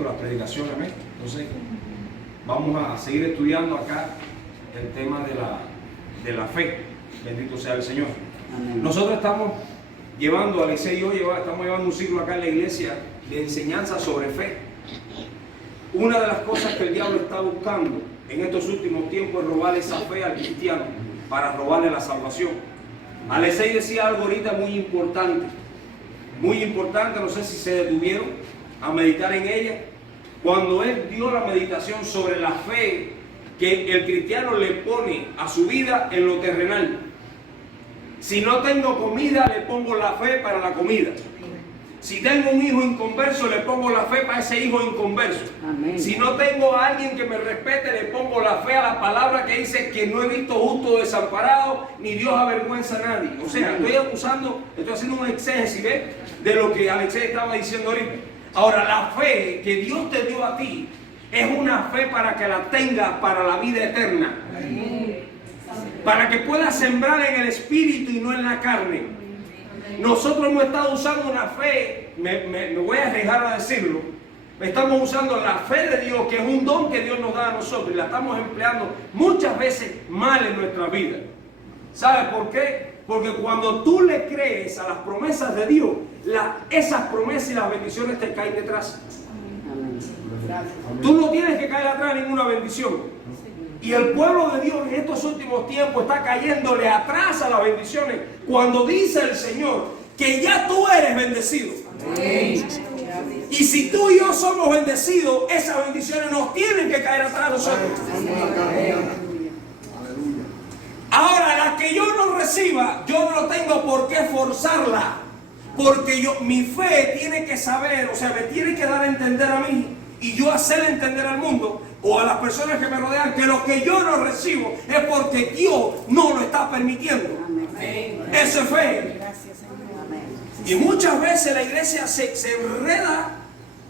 visto la predicación, amén. Entonces, vamos a seguir estudiando acá el tema de la fe. Bendito sea el Señor. Amén. Nosotros estamos llevando, Alexei y yo estamos llevando un ciclo acá en la iglesia de enseñanza sobre fe. Una de las cosas que el diablo está buscando en estos últimos tiempos es robar esa fe al cristiano para robarle la salvación. Alexei decía algo ahorita muy importante, no sé si se detuvieron a meditar en ella. Cuando él dio la meditación sobre la fe que el cristiano le pone a su vida en lo terrenal. Si no tengo comida, le pongo la fe para la comida. Si tengo un hijo inconverso, le pongo la fe para ese hijo inconverso. Amén. Si no tengo a alguien que me respete, le pongo la fe a la palabra que dice que no he visto justo desamparado, ni Dios avergüenza a nadie. O sea, estoy haciendo un exégesis de lo que Alexei estaba diciendo ahorita. Ahora, la fe que Dios te dio a ti es una fe para que la tengas para la vida eterna. Amén. Para que puedas sembrar en el espíritu y no en la carne. Nosotros hemos estado usando una fe, me voy a arriesgar a decirlo, estamos usando la fe de Dios, que es un don que Dios nos da a nosotros, y la estamos empleando muchas veces mal en nuestra vida. ¿Sabes por qué? Porque cuando tú le crees a las promesas de Dios, esas promesas y las bendiciones te caen detrás. Tú no tienes que caer atrás de ninguna bendición. Y el pueblo de Dios en estos últimos tiempos está cayéndole atrás a las bendiciones cuando dice el Señor que ya tú eres bendecido. Amén. Y si tú y yo somos bendecidos, esas bendiciones nos tienen que caer atrás a nosotros. Amén. Ahora, las que yo no reciba, yo no tengo por qué forzarla. Porque mi fe tiene que saber, o sea, me tiene que dar a entender a mí y yo hacer entender al mundo o a las personas que me rodean que lo que yo no recibo es porque Dios no lo está permitiendo. Amén. Eso es fe. Gracias, y muchas veces la iglesia se enreda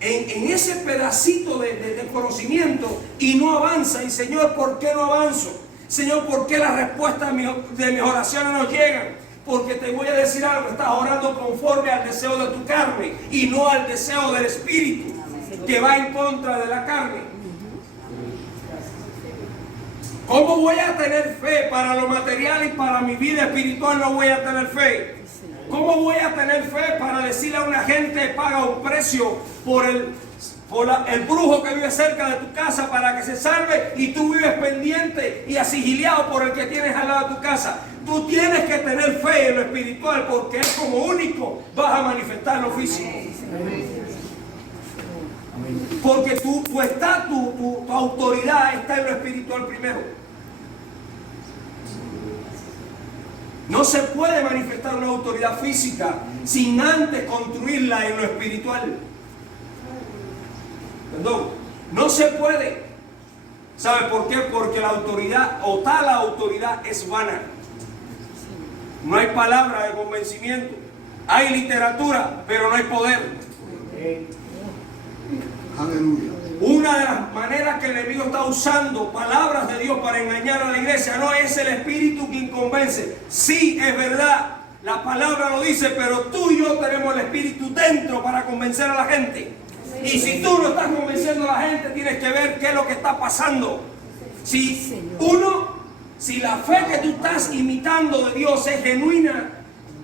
en ese pedacito de conocimiento y no avanza. Y Señor, ¿por qué no avanzo? Señor, ¿por qué las respuestas de mis oraciones no llegan? Porque te voy a decir algo, estás orando conforme al deseo de tu carne y no al deseo del espíritu, que va en contra de la carne. ¿Cómo voy a tener fe para lo material y para mi vida espiritual? No voy a tener fe. ¿Cómo voy a tener fe para decirle a una gente paga un precio por el brujo que vive cerca de tu casa para que se salve y tú vives pendiente y asigiliado por el que tienes al lado de tu casa? Tú tienes que tener fe en lo espiritual porque es como único vas a manifestar lo físico. Porque tu estatus, tu autoridad está en lo espiritual primero. No se puede manifestar una autoridad física sin antes construirla en lo espiritual. Perdón, no se puede. ¿Sabe por qué? Porque la autoridad o tal autoridad es vana. No hay palabra de convencimiento. Hay literatura, pero no hay poder. Aleluya. Una de las maneras que el enemigo está usando palabras de Dios para engañar a la iglesia no es el espíritu quien convence. Sí, es verdad, la palabra lo dice, pero tú y yo tenemos el espíritu dentro para convencer a la gente. Y si tú no estás convenciendo a la gente, tienes que ver qué es lo que está pasando. Si la fe que tú estás imitando de Dios es genuina.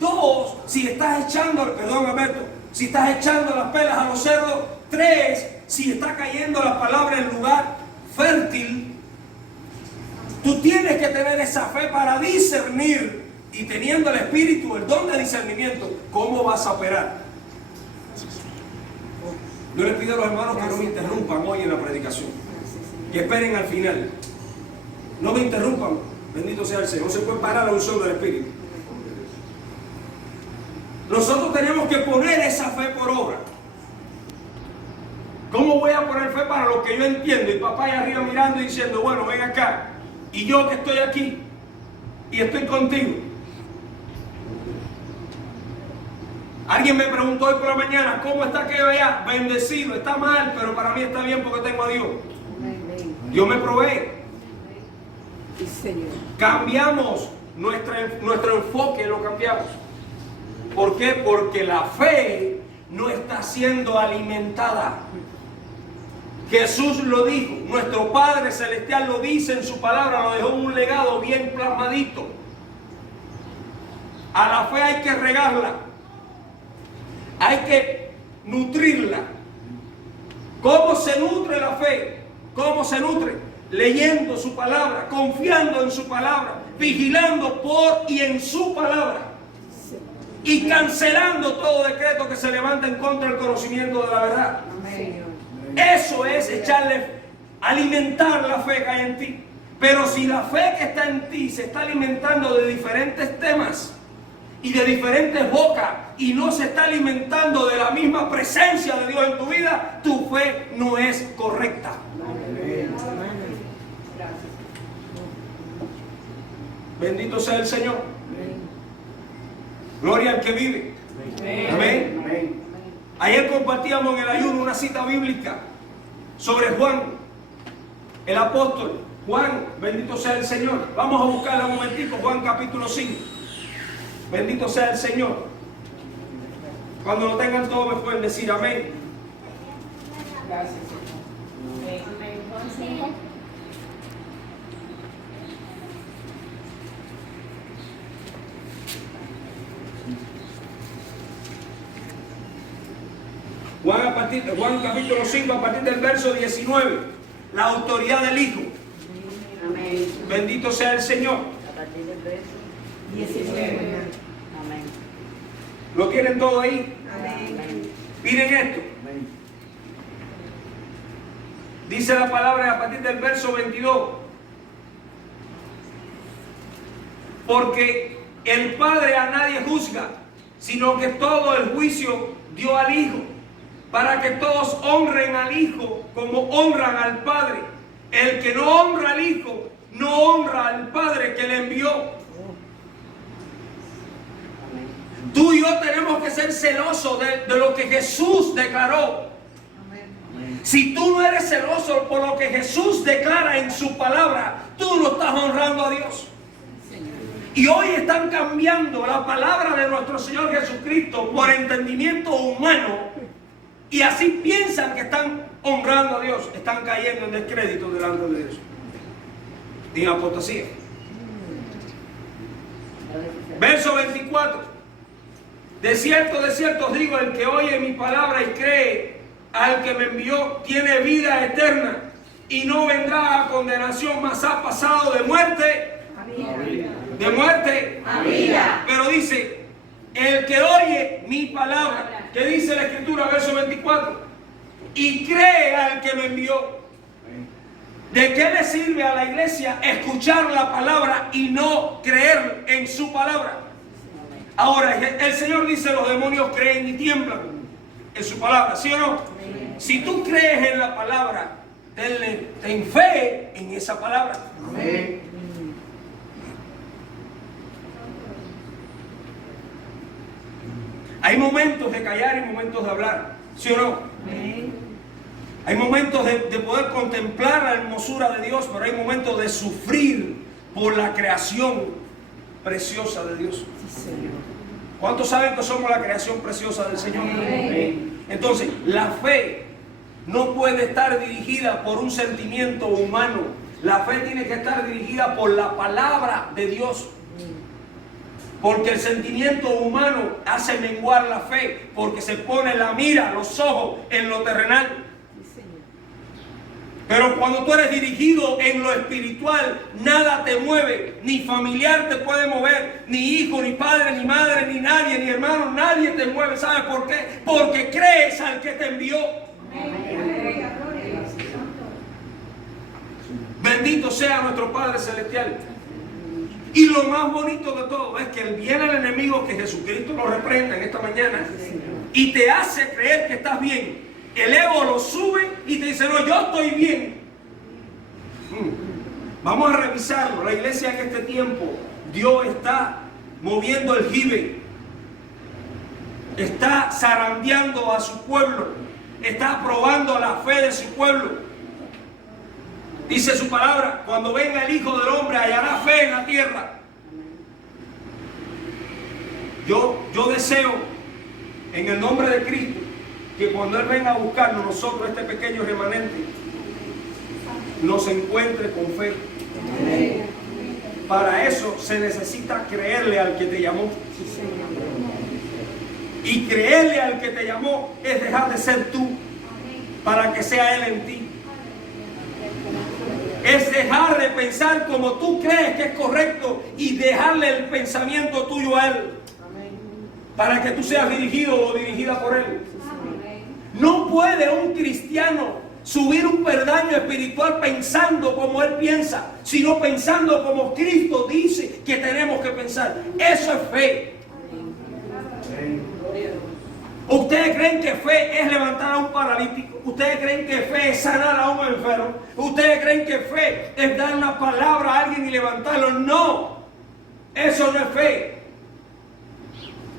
Dos, si estás echando, perdón Alberto, si estás echando las pelas a los cerdos. Tres, si está cayendo la palabra en lugar fértil. Tú tienes que tener esa fe para discernir y teniendo el espíritu, el don de discernimiento, ¿cómo vas a operar? Yo les pido a los hermanos que no me interrumpan hoy en la predicación, que esperen al final. No me interrumpan, bendito sea el Señor. No se puede parar la unción del Espíritu. Nosotros tenemos que poner esa fe por obra. ¿Cómo voy a poner fe para lo que yo entiendo? Y papá ahí arriba mirando y diciendo, bueno, ven acá. Y yo que estoy aquí y estoy contigo. Alguien me preguntó hoy por la mañana, ¿cómo está aquello allá? Bendecido, está mal, pero para mí está bien porque tengo a Dios. Dios me provee. Cambiamos nuestro enfoque, lo cambiamos. ¿Por qué? Porque la fe no está siendo alimentada. Jesús lo dijo, nuestro Padre Celestial lo dice en su palabra, lo dejó en un legado bien plasmadito. A la fe hay que regarla, hay que nutrirla. ¿Cómo se nutre la fe? ¿Cómo se nutre? Leyendo su palabra, confiando en su palabra, vigilando por y en su palabra y cancelando todo decreto que se levanta en contra del conocimiento de la verdad. Eso es echarle, alimentar la fe que hay en ti. Pero si la fe que está en ti se está alimentando de diferentes temas y de diferentes bocas y no se está alimentando de la misma presencia de Dios en tu vida, tu fe no es correcta. Bendito sea el Señor. Gloria al que vive. Amén. Ayer compartíamos en el ayuno una cita bíblica sobre Juan, el apóstol. Juan, bendito sea el Señor. Vamos a buscarla un momentito. Juan capítulo 5. Bendito sea el Señor. Cuando lo tengan todo me pueden decir amén. Gracias, Señor. Amén. Juan capítulo 5 a partir del verso 19. La autoridad del Hijo. Amén. Bendito sea el Señor. A partir del verso 19. Amén. ¿Lo tienen todo ahí? Amén. Miren esto. Dice la palabra a partir del verso 22. Porque el Padre a nadie juzga, sino que todo el juicio dio al Hijo, para que todos honren al Hijo como honran al Padre. El que no honra al Hijo, no honra al Padre que le envió. Tú y yo tenemos que ser celosos de lo que Jesús declaró. Si tú no eres celoso por lo que Jesús declara en su palabra, tú no estás honrando a Dios. Y hoy están cambiando la palabra de nuestro Señor Jesucristo por entendimiento humano. Y así piensan que están honrando a Dios. Están cayendo en descrédito delante de Dios. Y en apostasía. Verso 24. De cierto os digo, el que oye mi palabra y cree al que me envió, tiene vida eterna. Y no vendrá a condenación, mas ha pasado de muerte. De muerte a vida. Pero dice, el que oye mi palabra, que dice la Escritura, verso 24, y cree al que me envió. ¿De qué le sirve a la iglesia escuchar la palabra y no creer en su palabra? Ahora, el Señor dice, los demonios creen y tiemblan en su palabra, ¿sí o no? Si tú crees en la palabra, ten fe en esa palabra. Amén. Hay momentos de callar y momentos de hablar, ¿sí o no? Amén. Hay momentos de poder contemplar la hermosura de Dios, pero hay momentos de sufrir por la creación preciosa de Dios. Sí, Señor. ¿Cuántos saben que somos la creación preciosa del Señor? Amén. Entonces, la fe no puede estar dirigida por un sentimiento humano. La fe tiene que estar dirigida por la palabra de Dios. Porque el sentimiento humano hace menguar la fe, porque se pone la mira, los ojos en lo terrenal. Pero cuando tú eres dirigido en lo espiritual, nada te mueve, ni familiar te puede mover, ni hijo, ni padre, ni madre, ni nadie, ni hermano, nadie te mueve. ¿Sabes por qué? Porque crees al que te envió. Bendito sea nuestro Padre Celestial. Y lo más bonito de todo es que viene el enemigo, que Jesucristo lo reprenda en esta mañana, y te hace creer que estás bien. El ego lo sube y te dice, no, yo estoy bien. Vamos a revisarlo. La iglesia en este tiempo, Dios está moviendo el jibe, está zarandeando a su pueblo, está probando la fe de su pueblo. Dice su palabra, cuando venga el Hijo del Hombre hallará fe en la tierra. Yo deseo, en el nombre de Cristo, que cuando Él venga a buscarnos, nosotros, este pequeño remanente, nos encuentre con fe. Para eso se necesita creerle al que te llamó. Y creerle al que te llamó es dejar de ser tú para que sea Él en ti. Es dejar de pensar como tú crees que es correcto y dejarle el pensamiento tuyo a Él para que tú seas dirigido o dirigida por Él. No puede un cristiano subir un peldaño espiritual pensando como él piensa, sino pensando como Cristo dice que tenemos que pensar. Eso es fe. ¿Ustedes creen que fe es levantar a un paralítico? ¿Ustedes creen que fe es sanar a un enfermo? ¿Ustedes creen que fe es dar una palabra a alguien y levantarlo? No, eso no es fe.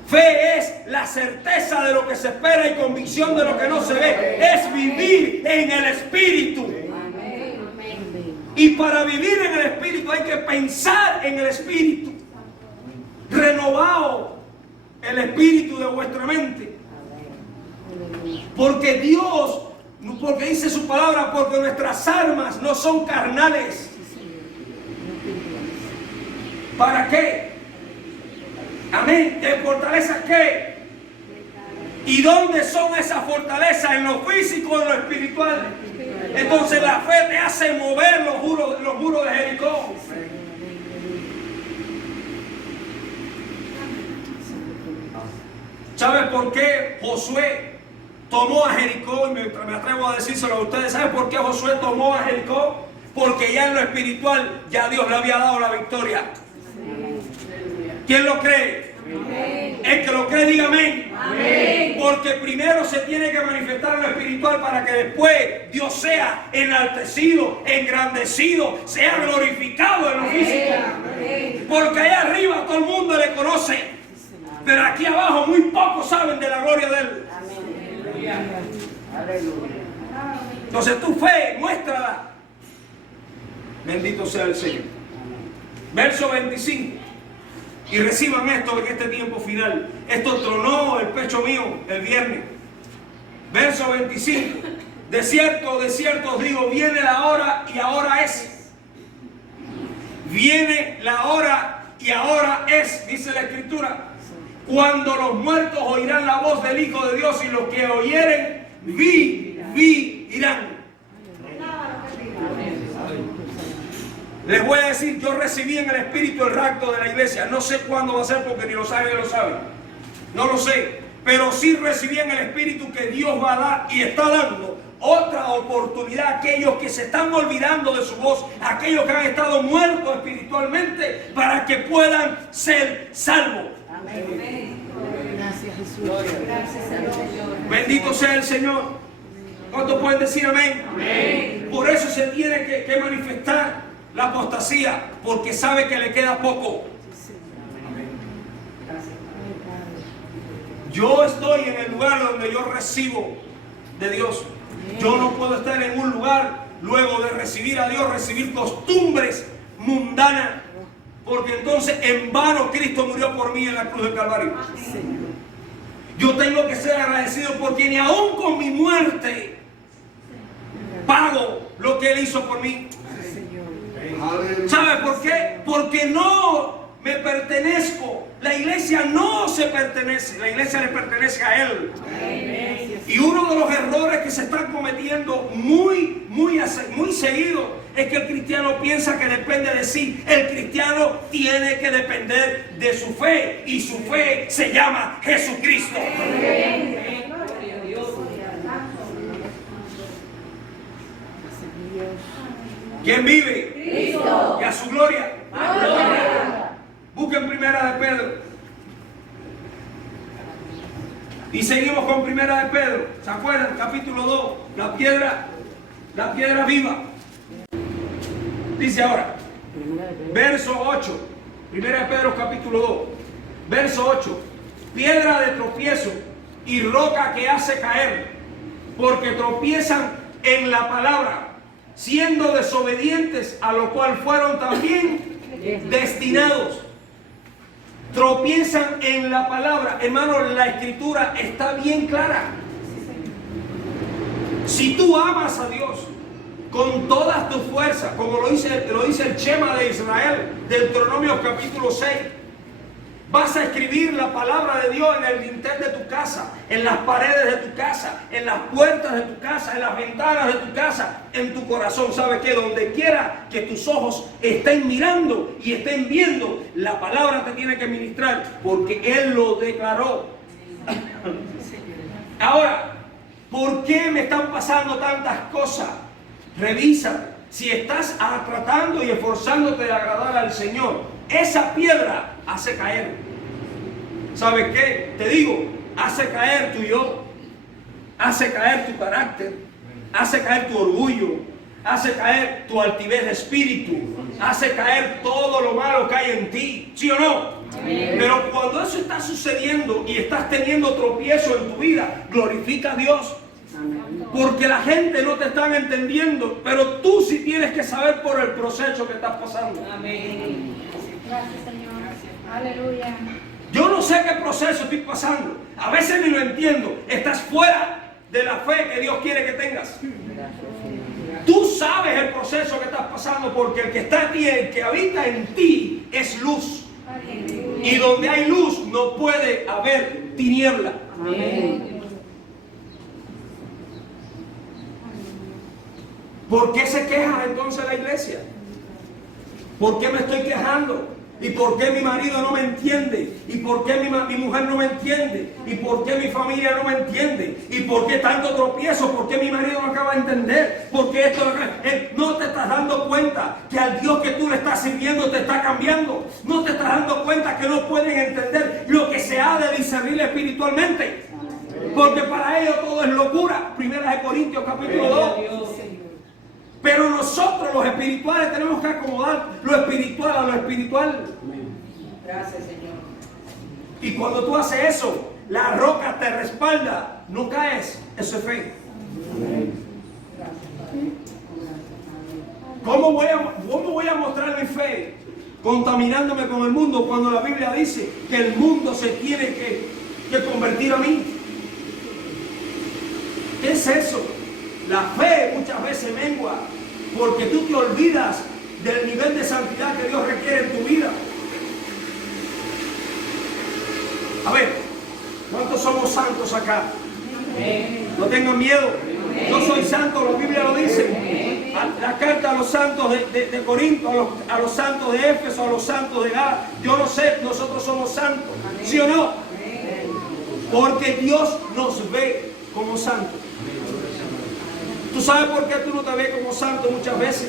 Fe es la certeza de lo que se espera y convicción de lo que no se ve. Es vivir en el Espíritu. Y para vivir en el Espíritu hay que pensar en el Espíritu. Renovado el espíritu de vuestra mente. Porque Dios, porque dice su palabra, porque nuestras armas no son carnales. ¿Para qué? Amén. ¿De fortaleza qué? ¿Y dónde son esas fortalezas? ¿En lo físico o en lo espiritual? Entonces la fe te hace mover los muros de Jericó. ¿Sabe por qué Josué tomó a Jericó? Y me atrevo a decírselo a ustedes. ¿Sabe por qué Josué tomó a Jericó? Porque ya en lo espiritual ya Dios le había dado la victoria. ¿Quién lo cree? Amén. El que lo cree diga amén. Amén. Porque primero se tiene que manifestar en lo espiritual para que después Dios sea enaltecido, engrandecido, sea glorificado en lo físico. Amén. Porque allá arriba todo el mundo le conoce, pero aquí abajo muy pocos saben de la gloria de Él. Amén. Entonces tu fe, muéstrala. Bendito sea el Señor. Verso 25. Y reciban esto en este tiempo final. Esto tronó el pecho mío el viernes. Verso 25. De cierto os digo, viene la hora y ahora es. Viene la hora y ahora es, dice la Escritura. Cuando los muertos oirán la voz del Hijo de Dios y los que oyeren, vivirán. Les voy a decir, yo recibí en el Espíritu el rapto de la iglesia. No sé cuándo va a ser porque ni los ángeles lo saben. No lo sé. Pero sí recibí en el Espíritu que Dios va a dar y está dando otra oportunidad a aquellos que se están olvidando de su voz, aquellos que han estado muertos espiritualmente, para que puedan ser salvos. Amén. Gracias, Jesús. Gracias, Señor. Bendito sea el Señor. ¿Cuántos pueden decir amén? Amén. Por eso se tiene que manifestar la apostasía, porque sabe que le queda poco. Yo estoy en el lugar donde yo recibo de Dios. Yo no puedo estar en un lugar luego de recibir a Dios, recibir costumbres mundanas, porque entonces en vano Cristo murió por mí en la cruz del Calvario. Yo tengo que ser agradecido porque ni aún con mi muerte pago lo que Él hizo por mí. ¿Sabe por qué? Porque no me pertenezco. La iglesia no se pertenece. La iglesia le pertenece a Él. Y uno de los errores que se están cometiendo muy seguido es que el cristiano piensa que depende de sí. El cristiano tiene que depender de su fe. Y su fe se llama Jesucristo. ¿Quién vive? Cristo. Y a su gloria. Gloria. Busquen Primera de Pedro. Y seguimos con Primera de Pedro. ¿Se acuerdan? Capítulo 2. La piedra viva. Dice ahora. Verso 8. Primera de Pedro capítulo 2. Verso 8. Piedra de tropiezo y roca que hace caer, porque tropiezan en la palabra, siendo desobedientes, a lo cual fueron también destinados. Tropiezan en la palabra. Hermano, la Escritura está bien clara. Si tú amas a Dios con todas tus fuerzas, como lo dice el Shema de Israel, Deuteronomio capítulo 6, vas a escribir la palabra de Dios en el dintel de tu casa, en las paredes de tu casa, en las puertas de tu casa, en las ventanas de tu casa, en tu corazón. ¿Sabe qué? Donde quiera que tus ojos estén mirando y estén viendo, la palabra te tiene que ministrar, porque Él lo declaró. Ahora, ¿por qué me están pasando tantas cosas? Revisa. Si estás tratando y esforzándote de agradar al Señor, esa piedra hace caer. ¿Sabes qué? Te digo, hace caer tu yo, hace caer tu carácter, hace caer tu orgullo, hace caer tu altivez de espíritu, hace caer todo lo malo que hay en ti, ¿sí o no? Amén. Pero cuando eso está sucediendo y estás teniendo tropiezo en tu vida, glorifica a Dios. Porque la gente no te está entendiendo, pero tú sí tienes que saber por el proceso que estás pasando. Amén. Gracias, Señor. Aleluya. Yo no sé qué proceso estoy pasando. A veces ni lo entiendo. Estás fuera de la fe que Dios quiere que tengas. Tú sabes el proceso que estás pasando, porque el que está en ti, el que habita en ti, es luz. Y donde hay luz no puede haber tiniebla. Amén. ¿Por qué se queja entonces la iglesia? ¿Por qué me estoy quejando? ¿Y por qué mi marido no me entiende? ¿Y por qué mi mujer no me entiende? ¿Y por qué mi familia no me entiende? ¿Y por qué tanto tropiezo? ¿Por qué mi marido no acaba de entender? ¿Por qué esto no te estás dando cuenta que al Dios que tú le estás sirviendo te está cambiando? ¿No te estás dando cuenta que no pueden entender lo que se ha de discernir espiritualmente? Porque para ellos todo es locura. 1 Corintios capítulo 2. Pero nosotros los espirituales tenemos que acomodar lo espiritual a lo espiritual. Gracias, Señor. Y cuando tú haces eso, la roca te respalda, no caes. Eso es fe. ¿Cómo voy a mostrar mi fe? Contaminándome con el mundo, cuando la Biblia dice que el mundo se tiene que convertir a mí. ¿Qué es eso? La fe muchas veces mengua porque tú te olvidas del nivel de santidad que Dios requiere en tu vida. A ver, ¿cuántos somos santos acá? No tengan miedo. Yo soy santo, la Biblia lo dice. La carta a los santos de Corinto, a los santos de Éfeso, a los santos de Gala. Yo lo sé, nosotros somos santos. ¿Sí o no? Porque Dios nos ve como santos. ¿Tú sabes por qué tú no te ves como santo muchas veces?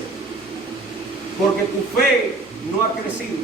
Porque tu fe no ha crecido.